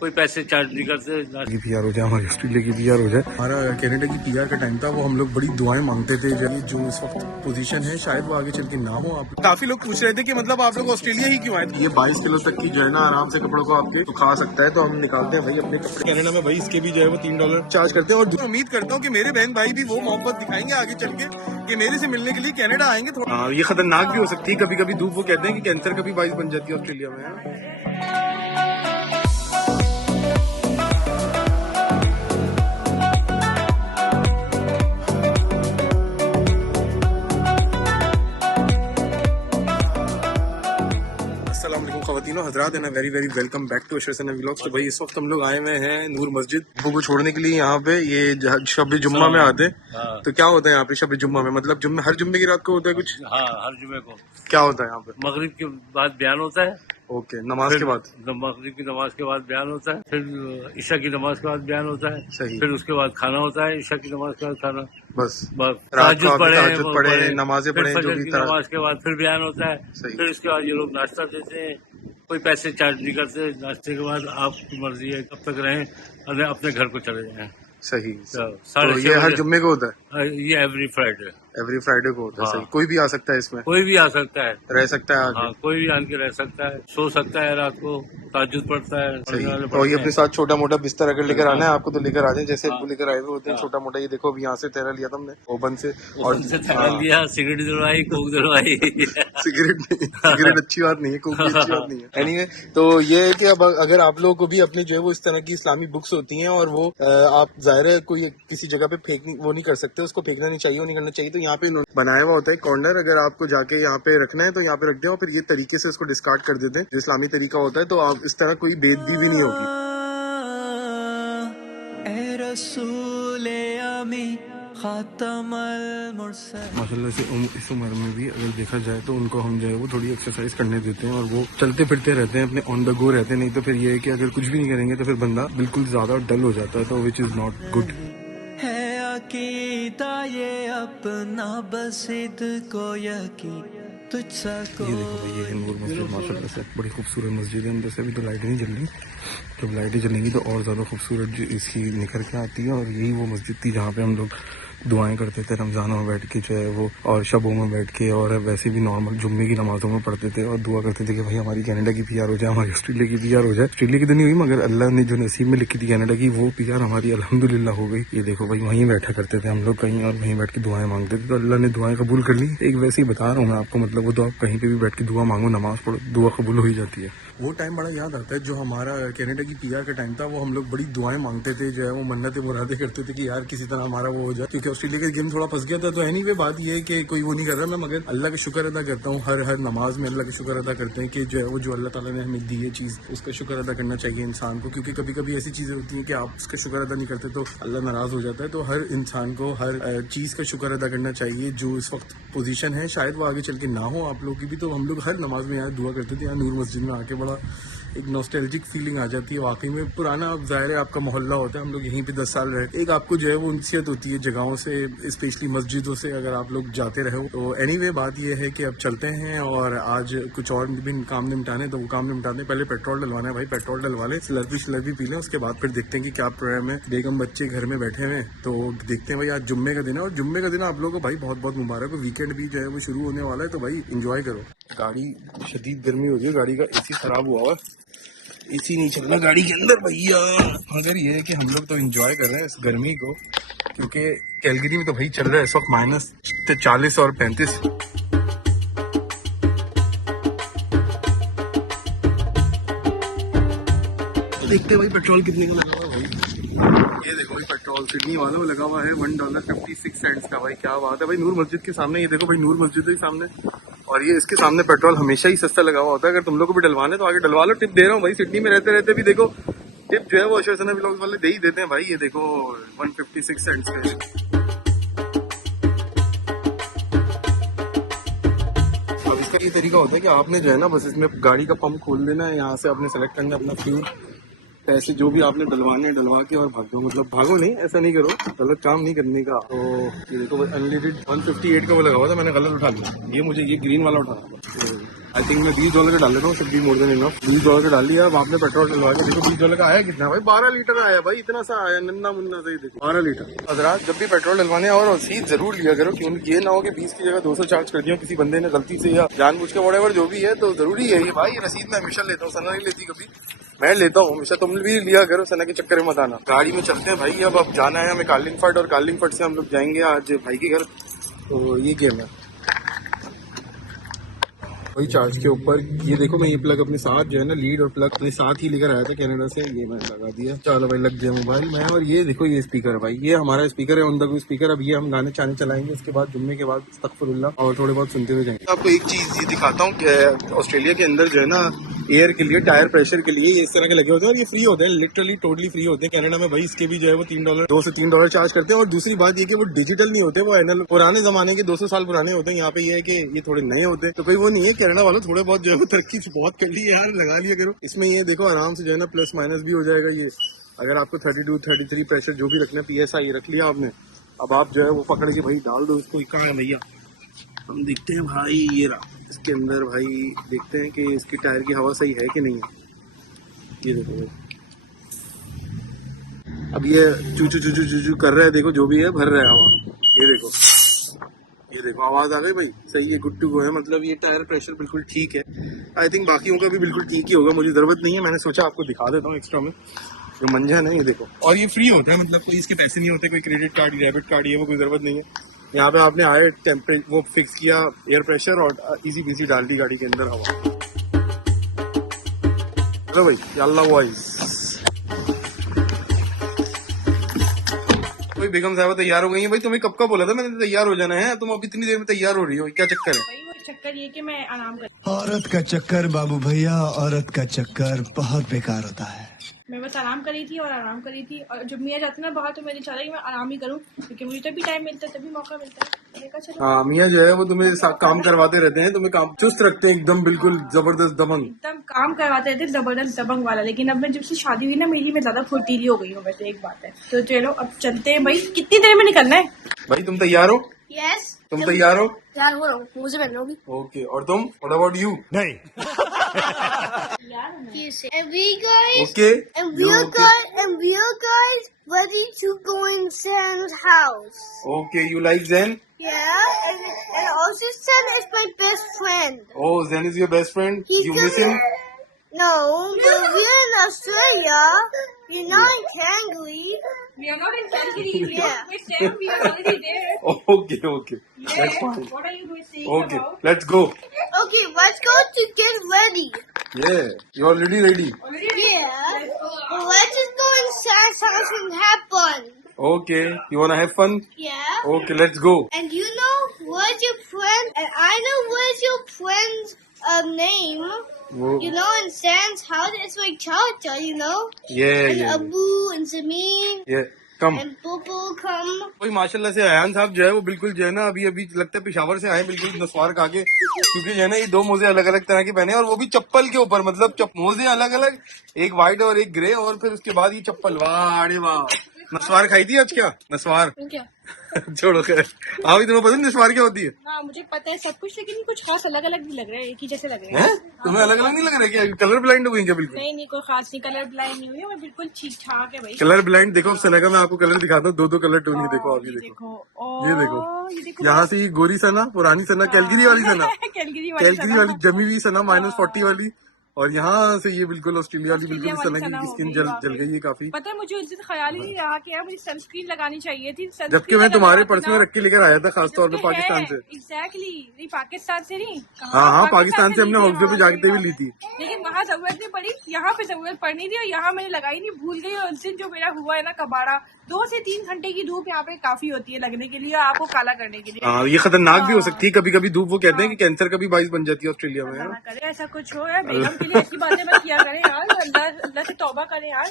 कोई पैसे चार्ज नहीं करते। पीआर हो जाए, हमारी ऑस्ट्रेलिया की पीआर हो जाए। हमारा कनाडा की पीआर का टाइम था, वो हम लोग बड़ी दुआएं मांगते थे। जो इस वक्त पोजीशन है शायद वो आगे चल के ना हो। आप काफी लोग पूछ रहे थे कि मतलब आप लोग ऑस्ट्रेलिया ही क्यों आए। ये 22 किलो तक की जो है ना आराम से कपड़ों को आपके तो खा सकता है, तो हम निकालते हैं भाई अपने कपड़े। कनाडा में भाई इसके भी जो है वो $3 चार्ज करते हैं। और उम्मीद करता हूँ कि मेरे बहन भाई भी वो मोहब्बत दिखाएंगे आगे चल के कि मेरे से मिलने के लिए कनाडा आएंगे। थोड़ा ये खतरनाक भी हो सकती है कभी कभी धूप, वो कहते हैं कि कैंसर का भी बाइस बन जाती है ऑस्ट्रेलिया में। खवातीनो हजरात है ना, very very welcome back to Ashraf vlogs. तो भाई इस वक्त हम लोग आए हुए हैं नूर मस्जिद को छोड़ने के लिए। यहाँ पे ये शब जुम्मा में आते हैं। तो क्या होता है यहाँ पे शब जुम्मा में? मतलब जुम्मे हर जुम्मे की रात को होता है कुछ? हाँ, हर जुम्मे को। क्या होता है यहाँ पे? मगरिब के बाद बयान होता है। ओके, नमाज के बाद? मगरिब की नमाज के बाद बयान होता है, फिर ईशा की नमाज के बाद बयान होता है। सही। फिर उसके बाद खाना होता है, ईशा की नमाज के बाद खाना। बस तहज्जुद पढ़े, नमाजें पढ़े, जो भी नमाज के बाद फिर बयान होता है। फिर उसके बाद ये लोग नाश्ता देते हैं, कोई पैसे चार्ज नहीं करते। नाश्ते के बाद आपकी मर्जी है कब तक रहें, अपने घर को चले जाएं। सही। तो ये हर जुम्मे को होता है? ये एवरी फ्राइडे को होता है। हाँ। सही। कोई भी आ सकता है इसमें? कोई भी आ सकता है, रह सकता है। हाँ, कोई भी आके रह सकता है, सो सकता है, रात को तहज्जुद पढ़ता है। और ये अपने साथ छोटा मोटा बिस्तर अगर लेकर आना है आपको तो लेकर आ जाए, जैसे लेकर आए हुए होते हैं छोटा मोटा। ये देखो अभी यहाँ से तेरा लिया था हमने ओबन से, और लिया, सिगरेट दिलवाई, कोक दिलवाई। सिगरेट अच्छी बात नहीं है, कोक भी अच्छी बात नहीं है। एनीवे, तो ये है कि अब अगर आप लोगों को भी अपने जो है वो इस तरह की इस्लामी बुक्स होती हैं और वो आप जाहिर है कोई किसी जगह पे फेंक वो नहीं कर सकते, उसको फेंकना नहीं चाहिए, वो नहीं करना चाहिए। तो यहाँ पे बनाया हुआ होता है कॉर्नर, अगर आपको जाके यहाँ पे रखना है तो यहाँ पे रख दें और फिर ये तरीके से उसको डिस्कार्ड कर देते हैं जो इस्लामी तरीका होता है। तो आप इस तरह कोई बेदबी भी नहीं होगी। माशाल्लाह से इस उम्र में भी अगर देखा जाए तो उनको हम जो है वो थोड़ी एक्सरसाइज करने देते हैं और वो चलते फिरते रहते हैं, अपने ऑन द गो रहते हैं। नहीं तो फिर ये है कि अगर कुछ भी नहीं करेंगे तो फिर बंदा बिल्कुल ज्यादा डल हो जाता है, तो विच इज नॉट गुड। ये अपना बसिद को यकीन तुझसा को। ये देखो भाई, ये है नूर मस्जिद माशाल्लाह से बड़ी खूबसूरत मस्जिद है। अंदर से अभी तो लाइटें नहीं जल रही, जब लाइटें जलेंगी तो और ज़्यादा खूबसूरत इसकी निखर के आती है। और यही वो मस्जिद थी जहाँ पे हम लोग दुआएं करते थे रमज़ानों में बैठ के जो है वो, और शबों में बैठ के, और वैसे भी नॉर्मल जुम्मे की नमाजों में पढ़ते थे और दुआ करते थे कि भाई हमारी कनाडा की पीआर हो जाए, हमारी ऑस्ट्रेलिया की पीआर हो जाए। ऑस्ट्रेलिया की तो नहीं हुई मगर अल्लाह ने जो नसीब में लिखी थी कनाडा की, वो पीआर हमारी अल्हम्दुलिल्लाह हो गई। ये देखो भाई, वहीं बैठा करते थे हम लोग कहीं और वहीं बैठ के दुआएं मांगते थे, तो अल्लाह ने दुआएं कबूल कर ली। एक वैसे ही बता रहा हूँ मैं आपको, मतलब वो तो आप कहीं पे भी बैठ के दुआ मांगो, नमाज पढ़ो, दुआ कबूल हो ही जाती है। वो टाइम बड़ा याद आता है जो हमारा कनाडा की पीआर का टाइम था। वो हम लोग बड़ी दुआएं मांगते थे, जो है वो मन्नतें मुरादें करते थे कि यार किसी तरह हमारा वो हो जाए, क्योंकि ऑस्ट्रेलिया का गेम थोड़ा फंस गया था। तो एनीवे बात ये है कि कोई वो नहीं कर रहा, मैं मगर अल्लाह का शुक्र अदा करता हूँ। हर नमाज में अल्लाह का शुक्र अदा करते हैं कि जो है वो जो अल्लाह ताला ने हमें दी है चीज़, उसका शुक्र अदा करना चाहिए इंसान को। क्योंकि कभी कभी ऐसी चीज़ें होती हैं कि आप उसका शुक्र अदा नहीं करते तो अल्लाह नाराज़ हो जाता है। तो हर इंसान को हर चीज़ का शुक्र अदा करना चाहिए जो इस वक्त पोजीशन है, शायद वो आगे चल के ना हो आप लोग की भी। तो हम लोग हर नमाज में यहाँ दुआ करते थे। यहाँ नूर मस्जिद में आके बड़ा एक नॉस्टैल्जिक फीलिंग आ जाती है वाकई में। पुराना अब जाहिर है आपका मोहल्ला होता है, हम लोग यहीं पे 10 साल रहे। एक आपको जो है वो उनसियत होती है जगहों से, स्पेशली मस्जिदों से, अगर आप लोग जाते रहे हो। तो एनीवे बात ये है कि अब चलते हैं और आज कुछ और भी काम निपटाने, तो वो काम निपटाने पहले पेट्रोल डलवाना है भाई। पेट्रोल डलवा ले, स्लर्पी पी लें, उसके बाद फिर देखते हैं कि क्या प्रोग्राम है। बेगम बच्चे घर में बैठे हुए, तो देखते हैं भाई। आज जुम्मे का दिन है और जुम्मे का दिन आप लोगों को भाई बहुत बहुत मुबारक हो। वीकेंड भी जो है वो शुरू होने वाला है, तो भाई इंजॉय करो। गाड़ी शदीद गर्मी हो रही है, गाड़ी का एसी खराब हुआ हुआ, एसी नहीं चल रहा गाड़ी के अंदर भैया। मगर ये है कि हम लोग तो एंजॉय कर रहे हैं इस गर्मी को, क्योंकि कैलगरी में तो भाई चल रहा है इस वक्त -40 और 35। देखते हैं भाई पेट्रोल कितने का लगा हुआ है भाई। ये देखो भाई पेट्रोल सिडनी वाला वो लगा हुआ है $1.56 का। भाई क्या बात है भाई। नूर मस्जिद के सामने, ये देखो भाई नूर मस्जिद के सामने, और ये इसके सामने पेट्रोल हमेशा ही सस्ता लगा हुआ होता है। अगर तुम लोग को भी डलवाना है तो आगे डलवा लो। टिप दे रहा हूँ भाई, सिडनी में रहते रहते भी देखो टिप जो है वो अशरफ व्लॉग्स वाले दे ही देते हैं भाई। ये देखो 156 सेंट्स का। अब इसका ये तरीका होता है कि आपने जो है ना बस इसमें गाड़ी का पंप खोल देना है, यहाँ से आपने सेलेक्ट करना है अपना फ्यूल, पैसे जो भी आपने डलवाने डलवा के और भाग दो। मतलब भागो नहीं, ऐसा नहीं करो, गलत काम नहीं करने का। तो ये देखो अनलिमिटेड 158 का वो लगा हुआ था, मैंने गलत उठा लिया। ये मुझे ये ग्रीन वाला उठा। आई थिंक मैं $20 का डाल लेता हूँ, सब भी मोर देन इनफ। $20 का डाल लिया। अब आपने पेट्रोल डलवाया, देखो $20 का आया कितना भाई, 12 लीटर आया भाई, इतना सा आया नन्ना मुन्ना सही। देखो 12 लीटर। हजरात जब भी पेट्रोल डलवाने और रसीद जरूर लिया करो, क्योंकि ये ना हो कि 20 की जगह 200 चार्ज कर दिया किसी बंदे ने गलती से या जानबूझ के, व्हाटएवर जो भी है। तो जरूरी है ये भाई, रसीद मैं हमेशा लेता हूँ, सना नहीं लेती कभी, मैं लेता हूँ हमेशा। तुम भी लिया करो, सना के चक्कर में मत आना। गाड़ी में चलते हैं भाई, अब जाना है हमें कार्लिंगफर्ड, और कार्लिंगफर्ड से हम लोग जाएंगे आज भाई के घर। तो ये गेम है वही चार्ज के ऊपर। ये देखो मैं ये प्लग अपने साथ जो है ना, लीड और प्लग अपने साथ ही लेकर आया था कनाडा से, ये मैंने लगा दिया। चलो भाई लग गया मोबाइल में। और ये देखो ये स्पीकर है भाई, ये हमारा स्पीकर है, ऑन द गो स्पीकर। अब ये हम गाने चाने चलाएंगे, उसके बाद जुम्मे के बाद अस्तगफिरुल्लाह और थोड़े बहुत सुनते हुए जाएंगे। आपको एक चीज ये दिखाता हूँ, ऑस्ट्रेलिया के अंदर जो है ना एयर के लिए, टायर प्रेशर के लिए ये इस तरह के लगे होते हैं, और ये फ्री होते हैं, लिटरली टोटली फ्री होते हैं। कनाडा में भाई इसके भी जो है वो $2 से $3 चार्ज करते हैं। और दूसरी बात ये कि वो डिजिटल नहीं होते, वो एनालॉग पुराने जमाने के 200 साल पुराने होते हैं। यहाँ पे ये है कि ये थोड़े नए होते हैं, तो कोई वो नहीं है। कनाडा वालों थोड़े बहुत जो है वो तरक्की बहुत कर ली यार, लगा लिया करो। इसमें ये देखो आराम से जो है ना प्लस माइनस भी हो जाएगा। ये अगर आपको 32, 33 प्रेशर जो भी रखना है, PSI रख लिया आपने, अब आप जो है वो पकड़ के भाई डाल दो इसको। कहाँ है भैया, हम देखते हैं भाई, ये रहा इसके अंदर भाई, देखते हैं कि इसकी टायर की हवा सही है कि नहीं है। ये देखो भाई, अब ये चू चू चू चू चू चू कर रहा है, देखो जो भी है भर रहा है हवा। ये देखो आवाज आ गई भाई, सही है, गुड टू गो है। मतलब ये टायर प्रेशर बिल्कुल ठीक है। आई थिंक बाकियों का भी बिल्कुल ठीक ही होगा, मुझे जरूरत नहीं है, मैंने सोचा आपको दिखा देता हूँ एक्स्ट्रा में जो मंजन है। ये देखो, और ये फ्री होता है, मतलब कोई इसके पैसे नहीं होते, कोई क्रेडिट कार्ड डेबिट कार्ड ये वो कोई जरूरत नहीं है। यहाँ पे आपने आए टेम्परेचर वो फिक्स किया, एयर प्रेशर, और इजी बिजी डाल दी गाड़ी के अंदर हवा। चलो भाई अल्लाह वाइज। भाई बेगम साहब तैयार हो गई है। भाई तुम्हें कब का बोला था मैंने तैयार हो जाना है, तुम अब इतनी देर में तैयार हो रही हो, क्या चक्कर है? भाई वो चक्कर ये कि मैं आराम कर, औरत का चक्कर बाबू भैया, औरत का चक्कर बहुत बेकार होता है। मैं बस आराम करी थी और आराम करी थी। और जब मियाँ जाते ना बाहर, तो मेरी चाह रही कि मैं आराम ही करूँ, क्योंकि मुझे तभी टाइम मिलता है, तभी मौका मिलता है। मैंने कहा चलो। हाँ मियाँ जो है वो तुम्हें काम करवाते रहते हैं, तुम्हें काम चुस्त रखते हैं एकदम, बिल्कुल जबरदस्त दबंग, एकदम काम करवाते थे, जबरदस्त दबंग वाला। लेकिन अब मैं जब से शादी हुई ना, मेरी में ज्यादा फुर्तीली हो गई हूँ, वैसे एक बात है। तो चलो अब चलते हैं भाई, कितनी देर में निकलना है? भाई तुम तैयार हो? यस, तुम तैयार हो? तैयार हो रहा हूँ, मुझे पहन लोगी? ओके, और तुम? What about you? नहीं And we guys, okay, and we are guys ready to go in Sam's house. Okay, you like Zain? Yeah, and also Sam is my best friend. Oh, Zen is your best friend? He's You miss him? No, but we're in Australia. You're not in Calgary. We are not in Calgary. Yeah. With Sam, we are already there. Okay, okay. That's fine. What are you doing saying Okay, about? let's go. Okay, let's go to get ready. Yeah, you're already ready. Already? Yeah. Well, let's just go in Sam's house and have fun. Okay, you wanna have fun? Yeah. Okay, let's go. And you know what's your friend? And I know what's your friend's name. वो You know, in Sam's house, it's like Cha-Cha, you know? And yeah. Abu and Samin Yeah, come. and Popo come. कोई माशाल्लाह से अयान साहब जो है वो बिल्कुल जो है ना अभी लगता है पेशावर से आए, बिल्कुल नस्वार खा के, क्योंकि जो है ना ये 2 मोजे अलग अलग तरह के पहने, और वो भी चप्पल के ऊपर, मतलब मोजे अलग अलग, एक व्हाइट और एक ग्रे, और फिर उसके बाद ये चप्पल। वाह अरे वाह, नस्वार खाई थी आज? क्या नस्वार? क्या? छोड़ो खैर। अभी तुम्हें पता नहीं नस्वार क्या होती है? हाँ मुझे पता है सब कुछ, लेकिन कुछ खास अलग अलग भी लग रहा है, एक ही जैसे लग रहे हैं? हैं। तुम्हें अलग अलग नहीं लग रहा है क्या? कलर ब्लाइंड हो गई क्या बिल्कुल? नहीं नहीं, कोई खास नहीं, कलर ब्लाइंड नहीं हुई है, मैं बिल्कुल ठीक ठाक है भाई। कलर ब्लाइंड देखो, अब सना का मैं आपको कलर दिखाता हूँ, 2 कलर टोन। ये देखो आप, ये देखो, ये देखो, यहाँ से ये गोरी सना, पुरानी सना, कैलगरी वाली सना, कैलगरी वाली जमी हुई सना, -40 वाली, और यहाँ से ये बिल्कुल ऑस्ट्रेलिया वाली, बिल्कुल सना की स्किन जल गई है काफी। पता है मुझे उस दिन ख्याल ही नहीं रहा कि यार मुझे सनस्क्रीन लगानी चाहिए थी। जबकि मैं तुम्हारे पर्स में रख के लेकर आया था, खास तौर पे पाकिस्तान से। एग्जैक्टली, नहीं पाकिस्तान से नहीं। हाँ, पाकिस्तान से हमने हॉस्पिटल पे जाते हुए ली थी, लेकिन वहाँ जरूरत नहीं पड़ी, यहाँ पे जरूरत पड़नी थी, और यहाँ मैंने लगाई नहीं, भूल गई। और उस दिन जो मेरा हुआ है ना कबाड़ा, 2 से 3 घंटे की धूप यहाँ पे काफी होती है लगने के लिए, आपको काला करने के लिए। हाँ, ये खतरनाक भी हो सकती है कभी कभी धूप, वो कहते हैं कि कैंसर का भी बाइस बन जाती है ऑस्ट्रेलिया में। ना करे ऐसा कुछ हो यार, बेगम के लिए ऐसी बातें मत किया करें यार, अल्लाह से तौबा करें यार।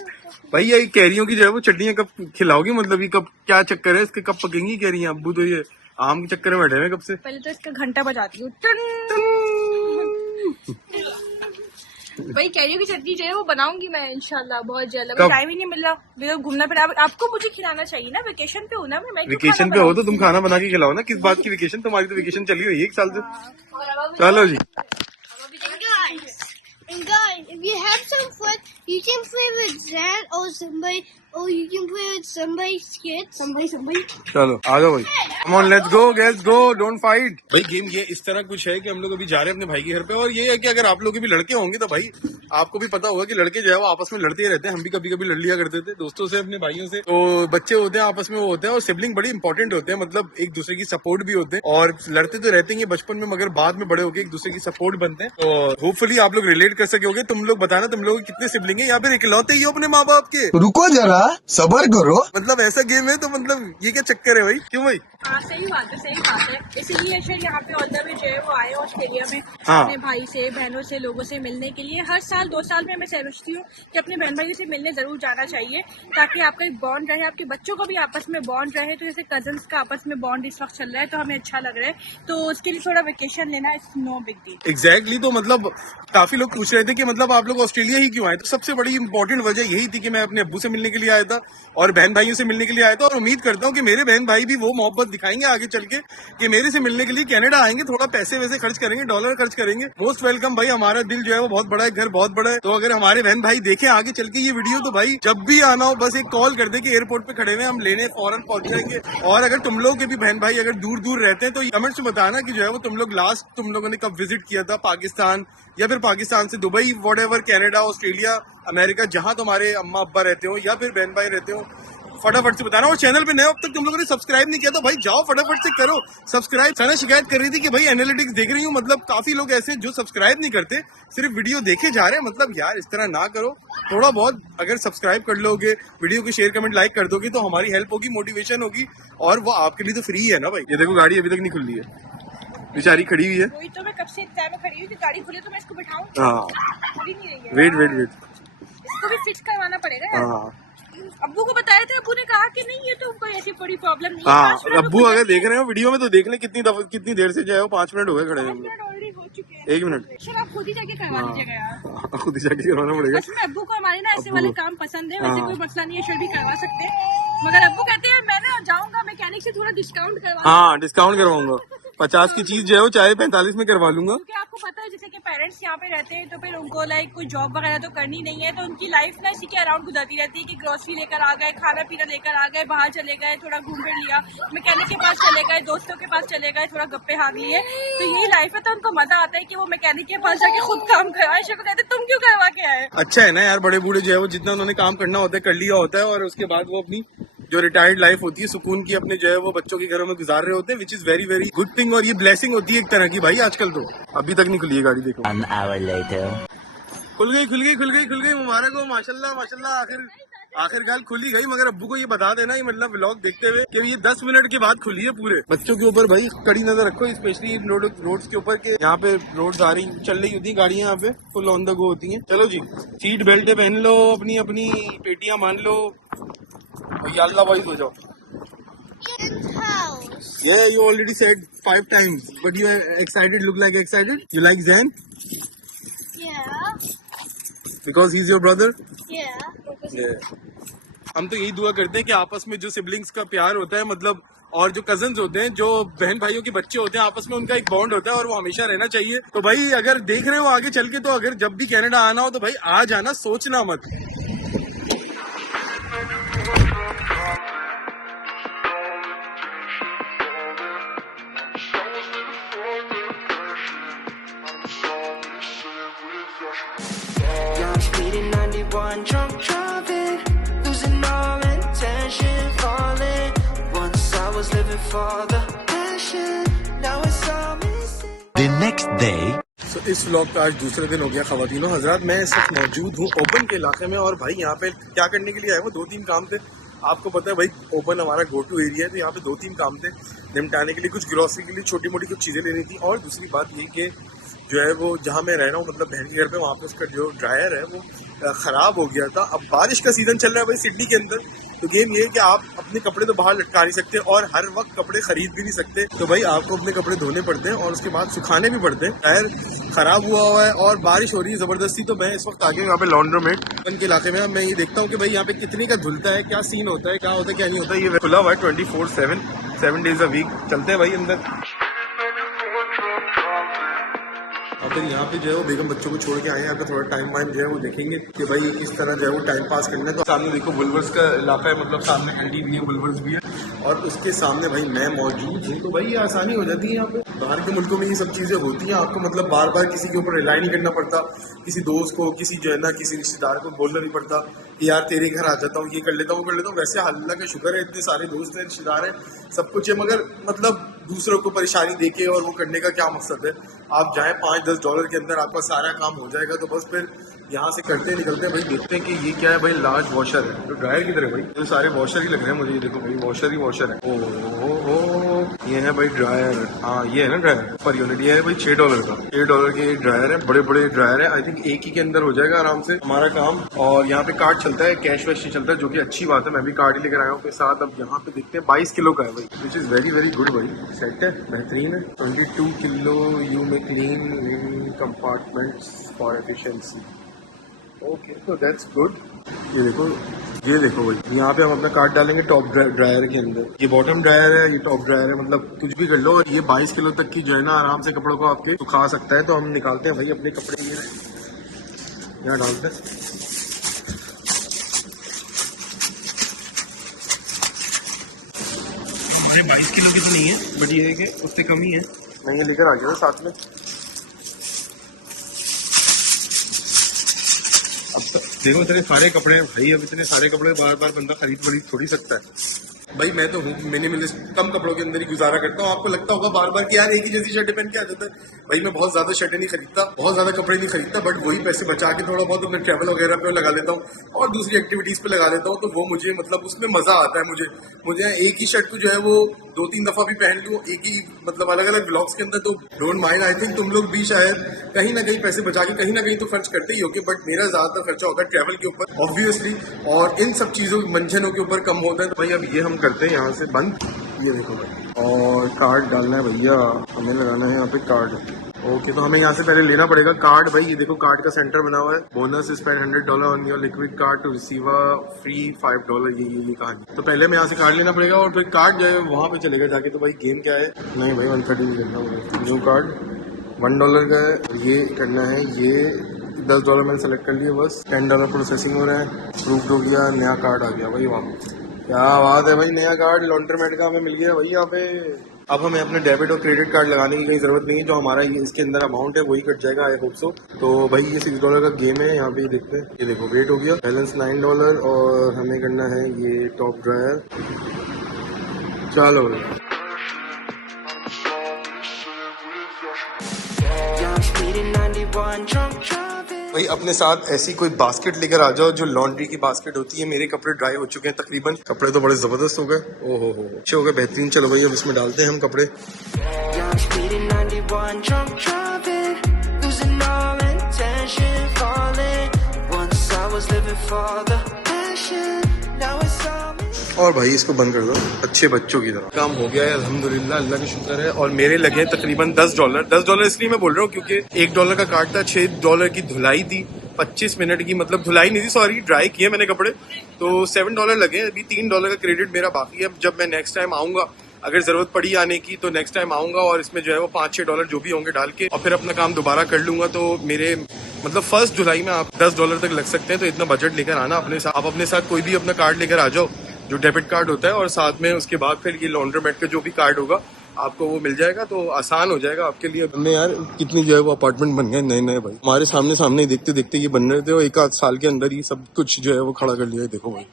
भाई ये कैरियों की जो है वो चटनियाँ कब खिलाओगी? मतलब ये कब, क्या चक्कर है इसके, कब पकेंगी कैरियाँ? अब्बू तो ये आम के चक्कर में बैठे हुए कब से। पहले तो इसका घंटा बजाती हूँ। भाई कैरियों की चटनी जो है वो बनाऊंगी मैं इंशाल्लाह बहुत जल्द। अभी टाइम ही नहीं मिल रहा, मेरे को घूमना फिर। आपको मुझे खिलाना चाहिए ना, वेकेशन पे हो ना मैं। वेकेशन पे हो तो तुम खाना बना के खिलाओ ना। किस बात की वेकेशन? तुम्हारी तो वेकेशन चली हुई है 1 साल से। चलो जी, अब अभी If you have some fun, you can play with Zan or somebody, or you can play with somebody's kids. Somebody. चलो आ जाओ भाई, come on let's go, don't fight. भाई गेम ये इस तरह कुछ है कि हम लोग अभी जा रहे हैं अपने भाई के घर पे, और ये है कि अगर आप लोग के भी लड़के होंगे तो भाई आपको भी पता होगा कि लड़के जो है वो आपस में लड़ते ही रहते हैं। हम भी कभी कभी लड़ लिया करते थे दोस्तों से, अपने भाइयों से। तो बच्चे होते हैं आपस में वो होते हैं, और सिबलिंग बड़ी इंपॉर्टेंट होते हैं, मतलब एक दूसरे की सपोर्ट भी होते हैं। और लड़ते तो रहते हैं बचपन में, मगर बाद में बड़े होकर एक दूसरे की सपोर्ट बनते हैं। तो होपफुली आप लोग रिलेट कर सकोगे। तुम लोग बताना तुम लोग कितने सिबलिंग है, या फिर इकलौते ही हो अपने माँ बाप के? रुको जरा, सबर करो। मतलब ऐसा गेम है तो मतलब ये क्या चक्कर है भाई, क्यों भाई? हाँ सही बात है। इसीलिए शायद यहाँ पे ऑल द वे जो है वो आए ऑस्ट्रेलिया में हाँ। अपने भाई से, बहनों से, लोगों से मिलने के लिए। हर साल 2 साल में मैं समझती हूँ कि अपने बहन भाइयों से मिलने जरूर जाना चाहिए, ताकि आपका एक बॉन्ड रहे, आपके बच्चों को भी आपस में बॉन्ड रहे। तो जैसे कजन्स का आपस में बॉन्ड इस वक्त चल रहा है तो हमें अच्छा लग रहा है, तो उसके लिए थोड़ा वेकेशन लेना it's no big deal. Exactly तो मतलब काफी लोग पूछ रहे थे कि मतलब आप लोग ऑस्ट्रेलिया ही क्यों आए, तो सबसे बड़ी इंपॉर्टेंट वजह यही थी कि मैं अपने अब्बू से मिलने के लिए आया था और बहन भाइयों से मिलने के लिए आया था। और उम्मीद करता हूँ कि मेरे बहन भाई भी वो मोहब्बत दिखाएंगे आगे चल के कि मेरे से मिलने के लिए कनाडा आएंगे, थोड़ा पैसे वैसे खर्च करेंगे, डॉलर खर्च करेंगे। मोस्ट वेलकम भाई, हमारा दिल जो है वो बहुत बड़ा है, घर बहुत बड़ा है। तो अगर हमारे बहन भाई देखें आगे चल के ये वीडियो, तो भाई जब भी आना हो बस एक कॉल कर दे कि एयरपोर्ट पे खड़े हुए हम लेने फौरन पहुंच जाएंगे। और अगर तुम लोग के भी बहन भाई अगर दूर दूर रहते हैं तो कमेंट्स में बताना कि जो है वो तुम लोग लास्ट तुम लोगों ने कब विजिट किया था पाकिस्तान, या फिर पाकिस्तान से Dubai, whatever, Canada, Australia, America, जहां तुम्हारे अम्मा अब्बा रहते हो या फिर बहन भाई रहते हो, फटाफट से बताना। और चैनल पे नए अब तक तुम लोगों ने सब्सक्राइब नहीं किया तो भाई जाओ फटाफट से करो सब्सक्राइब। सारा शिकायत कर रही थी कि भाई एनालिटिक्स देख रही हूँ, मतलब काफी लोग ऐसे जो सब्सक्राइब नहीं करते, सिर्फ वीडियो देखे जा रहे हैं। मतलब यार इस तरह ना करो, थोड़ा बहुत अगर सब्सक्राइब कर लोगे, वीडियो को शेयर कमेंट लाइक कर दोगे तो हमारी हेल्प होगी, मोटिवेशन होगी, और वो आपके लिए तो फ्री है ना भाई। ये देखो गाड़ी अभी तक नहीं खुली है, बेचारी खड़ी हुई है। वही तो मैं कब से इंतजार में खड़ी हुई कि गाड़ी खुले तो मैं इसको बिठाऊं। हाँ खुली नहीं रही है। वेट इसको भी फिक्स करवाना पड़ेगा यार। हाँ अब्बू को बताया था, अब्बू ने कहा कि नहीं ये तो कोई ऐसी बड़ी प्रॉब्लम नहीं है। हाँ, 5 मिनट अब्बू अगर देख रहे हो वीडियो में तो देख ले कितनी देर से जो है वो 5 मिनट हो गए खड़े हैं। ऑलरेडी हो चुके हैं। 1 मिनट चलो आप खुद ही जाके करवा लीजिएगा यार। खुद ही जाके करवाना पड़ेगा। बस में अब्बू को हमारे ना ऐसे वाले काम पसंद है, वैसे हाँ। कोई मसला नहीं है, शेयर भी करवा सकते हैं। मगर अब्बू कहते हैं मैं ना जाऊंगा मैकेनिक से थोड़ा डिस्काउंट करवा। हाँ डिस्काउंट करवाऊंगा, 50 की चीज जो है वो चाहे 45 में करवा लूंगा। क्योंकि आपको पता है जैसे कि पेरेंट्स यहाँ पे रहते हैं तो फिर उनको लाइक कोई जॉब वगैरह तो करनी नहीं है, तो उनकी लाइफ ना इसी के अराउंड गुजरती रहती है कि ग्रोसरी लेकर आ गए, खाना पीना लेकर आ गए, बाहर चले गए, थोड़ा घूम फिर लिया, मैकेनिक के पास चले गए, दोस्तों के पास चले गए, थोड़ा गप्पे हाँक लिए। तो यही लाइफ है, तो उनको मजा आता है कि वो मैकेनिक के पास जाके खुद काम करवाए। शेफ कहते तुम क्यों करवा के आए? अच्छा है ना यार, बड़े बूढ़े जो है वो जितना उन्होंने काम करना होता है कर लिया होता है, और उसके बाद वो अपनी जो रिटायर्ड लाइफ होती है सुकून की अपने जो है वो बच्चों के घरों में गुजार रहे होते हैं, which is very very good thing. और ये ब्लेसिंग होती है एक तरह की भाई। आजकल तो अभी तक नहीं खुली है गाड़ी, देखो खुल गई मुबारक हो, माशाल्लाह माशाल्लाह। आखिरकार खुली गई, मगर अब्बू को ये बता देना ये मतलब व्लॉग देखते हुए कि ये 10 मिनट के बाद खुली है पूरे। बच्चों के ऊपर भाई कड़ी नजर रखो, स्पेशली रोड्स के ऊपर के यहाँ पे रोड्स आ रही चल रही होती है गाड़ियाँ, यहाँ पे फुल ऑन द गो होती हैं। चलो जी, सीट बेल्ट पहन लो, अपनी अपनी पेटियां मान लो, अल्लाह वाइज हो जाओ। Yeah, you already said 5 times, but you are excited. Look like excited. You like Zain Yeah. because he's your brother. Yeah. Yeah. हम तो यही दुआ करते हैं कि आपस में जो सिबलिंग्स का प्यार होता है, मतलब और जो कजन्स होते हैं, जो बहन भाइयों के बच्चे होते हैं, आपस में उनका एक बॉन्ड होता है और वो हमेशा रहना चाहिए। तो भाई अगर देख रहे हो आगे चल के, तो अगर जब भी कनाडा आना हो तो भाई आ जाना, सोचना मत। Speeding 91, drunk driving, losing all intention, falling. Once I was living for the passion, now it's all missing. The next day. So, इस व्लॉग का आज दूसरा दिन हो गया ख़वातीनो हज़रात। मैं इस वक्त मौजूद हूँ ओपन के इलाके में, और भाई यहाँ पे क्या करने के लिए आए वो 2-3 काम थे। आपको पता है भाई ओपन हमारा गो टू एरिया है, तो यहाँ पे 2-3 काम थे निपटाने के लिए। कुछ ग्रोसरी के लिए छोटी मोटी कुछ चीज़ें लेनी थी, और दूसरी बात ये कि जो है वो जहाँ मैं रह रहा हूँ मतलब बहन के घर पे, वहाँ पे उसका जो ड्रायर है वो ख़राब हो गया था। अब बारिश का सीज़न चल रहा है भाई सिडनी के अंदर, तो गेम ये है कि आप अपने कपड़े तो बाहर लटका नहीं सकते और हर वक्त कपड़े खरीद भी नहीं सकते, तो भाई आपको अपने कपड़े धोने पड़ते हैं और उसके बाद सुखाने भी पड़ते हैं। टायर ख़राब हुआ हुआ है और बारिश हो रही है ज़बरदस्ती, तो मैं इस वक्त आगे यहाँ पे लॉन्ड्रोमेट के इलाके में मैं ये देखता हूँ कि भाई यहाँ पे कितने का धुलता है, क्या सीन होता है, क्या होता है क्या नहीं होता है। ये खुला हुआ है 24/7 7 days a week। चलते हैं भाई अंदर। और फिर यहाँ पे जो है वो बेगम बच्चों को छोड़ के आए हैं। यहाँ पे थोड़ा टाइम वाइम जो है वो देखेंगे कि भाई किस तरह जो है वो टाइम पास करना है। तो सामने देखो वुल्वर्स का इलाका है, मतलब सामने एंडी भी है, वुल्वर्स भी है, और उसके सामने भाई मैं मौजूद हूँ। तो भाई ये आसानी हो जाती है यहाँ पे। बाहर के मुल्कों में ये सब चीज़ें होती हैं, आपको मतलब बार बार किसी के ऊपर रिलाई नहीं करना पड़ता, किसी दोस्त को, किसी जो है ना किसी रिश्तेदार को बोलना नहीं पड़ता कि यार तेरे घर आ जाता हूँ, ये कर लेता हूँ, वो कर लेता हूँ। वैसे अल्लाह का शुक्र है इतने सारे दोस्त हैं, रिश्तेदार हैं, सब कुछ है, मगर मतलब दूसरों को परेशानी देके और वो करने का क्या मकसद है। आप जाएँ $5-10 के अंदर आपका सारा काम हो जाएगा। तो बस फिर यहाँ से करते निकलते हैं भाई। देखते हैं कि ये क्या है भाई, लार्ज वॉशर है। तो ड्रायर किधर है भाई, ये सारे वॉशर ही लग रहे हैं मुझे। ये देखो भाई वॉशर ही वॉशर है। ओ ये है भाई ड्रायर। हाँ ये है ना ड्रायर पर यूनिट। ये है भाई $6 का, $6 के ड्रायर है, बड़े बड़े ड्रायर है। आई थिंक एक ही के अंदर हो जाएगा आराम से हमारा काम। और यहाँ पे कार्ड चलता है, कैश वैश नहीं चलता है, जो कि अच्छी बात है। मैं भी कार्ड ही लेकर आया हूँ अपने साथ। अब यहाँ पे देखते हैं 22 किलो का है भाई, which is very very good भाई। सेट है, बेहतरीन है। 22 किलो यू में clean compartments for efficiency. Okay तो दैट्स गुड। ये देखो भाई, यहाँ पे हम अपना कार्ड डालेंगे टॉप ड्रायर के अंदर। ये बॉटम ड्रायर है, ये टॉप ड्रायर है, मतलब कुछ भी कर लो। और ये 22 किलो तक की जो है ना आराम से कपड़ों को आपके सुखा सकता है। तो हम निकालते हैं भाई अपने कपड़े, ये यहाँ डालते हैं। 22 किलो की तो नहीं है, बट ये है कि उससे कम ही है। मैं ये लेकर आ गया था साथ में। देखो इतने सारे कपड़े हैं भाई, अब इतने सारे कपड़े बार बार बंदा खरीद थोड़ी सकता है भाई। मैं तो हूँ मिनिमलिस्ट, कम कपड़ों के अंदर ही गुजारा करता हूँ। आपको लगता होगा बार बार कि यार एक ही जैसी शर्ट पहन के आ जाता है। भाई मैं बहुत ज्यादा शर्टें नहीं खरीदता, बहुत ज्यादा कपड़े नहीं खरीदता, बट वही पैसे बचा के थोड़ा बहुत अपने ट्रैवल वगैरह पे लगा लेता हूँ और दूसरी एक्टिविटीज पे लगा लेता हूँ। तो वो मुझे मतलब उसमें मजा आता है। मुझे एक ही शर्ट को जो है वो 2-3 दफा भी पहन लूँ एक ही, मतलब अलग अलग व्लॉग्स के अंदर, तो डोंट माइंड। आई थिंक तुम लोग भी शायद कहीं ना कहीं पैसे बचा के कहीं ना कहीं तो खर्च करते ही होगे, बट मेरा ज्यादातर खर्चा होता है ट्रैवल के ऊपर ऑब्वियसली, और इन सब चीजों मंझनों के ऊपर कम होता है। तो भाई अब ये हम करते हैं यहाँ से बंद। ये देखो भाई, और कार्ड डालना है भैया, हमें लगाना है यहाँ पे कार्ड। ओके तो हमें यहाँ से पहले लेना पड़ेगा कार्ड। भाई ये देखो कार्ड का सेंटर बना हुआ है, bonus spend $100 on your liquid card to receive a free $5। ये कहानी। तो पहले हमें यहाँ से कार्ड लेना पड़ेगा और फिर कार्ड जो है वहाँ पे चलेगा जाके। तो भाई गेम क्या है, नहीं भाई 130 नहीं करना होगा। न्यू कार्ड $1 का है, ये करना है, ये $10 मैंने सेलेक्ट कर लिया, बस $10 प्रोसेसिंग हो रहा है, प्रूफ हो गया, नया कार्ड आ गया भाई। वहाँ क्या बात है भाई, नया कार्ड लॉन्ड्रोमेट का हमें मिल गया भाई यहाँ पे। अब हमें अपने डेबिट और क्रेडिट कार्ड लगाने की कोई जरूरत नहीं है, जो हमारा ये इसके अंदर अमाउंट है वही कट जाएगा, आई होप सो। तो भाई ये $6 का गेम है, यहाँ पे देखते हैं। ये देखो वेट हो गया, बैलेंस $9 और हमें करना है ये टॉप ड्रायर। चलो भाई अपने साथ ऐसी कोई बास्केट लेकर आ जाओ जो लॉन्ड्री की बास्केट होती है। मेरे कपड़े ड्राई हो चुके हैं तकरीबन, कपड़े तो बड़े जबरदस्त हो गए, ओहो हो अच्छे हो गए, बेहतरीन। चलो भाई अब इसमें डालते हैं हम कपड़े। और भाई इसको बंद कर दो अच्छे बच्चों की तरह। काम हो गया है अल्हम्दुलिल्लाह, अल्लाह का शुक्र है। और मेरे लगे तकरीबन $10 इसलिए मैं बोल रहा हूँ क्योंकि $1 का कार्ड था, $6 की धुलाई थी, 25 मिनट की, मतलब धुलाई नहीं थी सॉरी, ड्राई किए मैंने कपड़े, तो $7 लगे। अभी $3 का क्रेडिट मेरा बाकी है। जब मैं नेक्स्ट टाइम आऊंगा, अगर जरूरत पड़ी आने की तो नेक्स्ट टाइम आऊंगा और इसमें जो है वो $5-6 जो भी होंगे डाल के और फिर अपना काम दोबारा कर लूंगा। तो मेरे मतलब फर्स्ट जुलाई में आप $10 तक लग सकते हैं। तो इतना बजट लेकर आना अपने साथ। आप अपने साथ कोई भी अपना कार्ड लेकर आ जाओ जो डेबिट कार्ड होता है, और साथ में उसके बाद फिर ये लॉन्ड्रोमेट का जो भी कार्ड होगा आपको वो मिल जाएगा, तो आसान हो जाएगा आपके लिए। हमने यार कितनी जो है वो अपार्टमेंट बन गए नए नए भाई, हमारे सामने ही देखते देखते ये बन रहे थे और 1 आध साल के अंदर ही सब कुछ जो है वो खड़ा कर लिया है। देखो भाई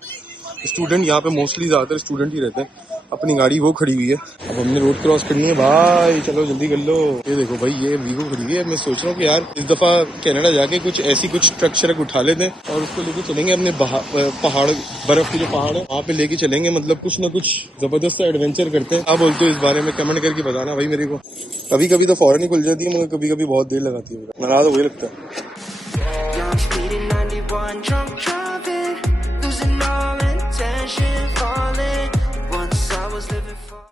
स्टूडेंट यहाँ पे मोस्टली ज्यादातर स्टूडेंट ही रहते हैं। अपनी गाड़ी वो खड़ी हुई है, अब हमने रोड क्रॉस करनी है भाई, चलो जल्दी कर लो। ये देखो भाई ये वीगो खड़ी हुई है। मैं सोच रहा हूँ कि यार इस दफा कनाडा जाके कुछ ट्रक शरक उठा लेते हैं और उसको लेके चलेंगे अपने पहाड़, बर्फ के जो पहाड़ है वहाँ पे लेके चलेंगे। मतलब कुछ ना कुछ जबरदस्त एडवेंचर करते हैं। आप बोलते हो इस बारे में कमेंट करके बताना भाई मेरे को। कभी कभी तो फौरन ही खुल जाती है मगर कभी कभी बहुत देर लगाती है, नाराज हो वही लगता है।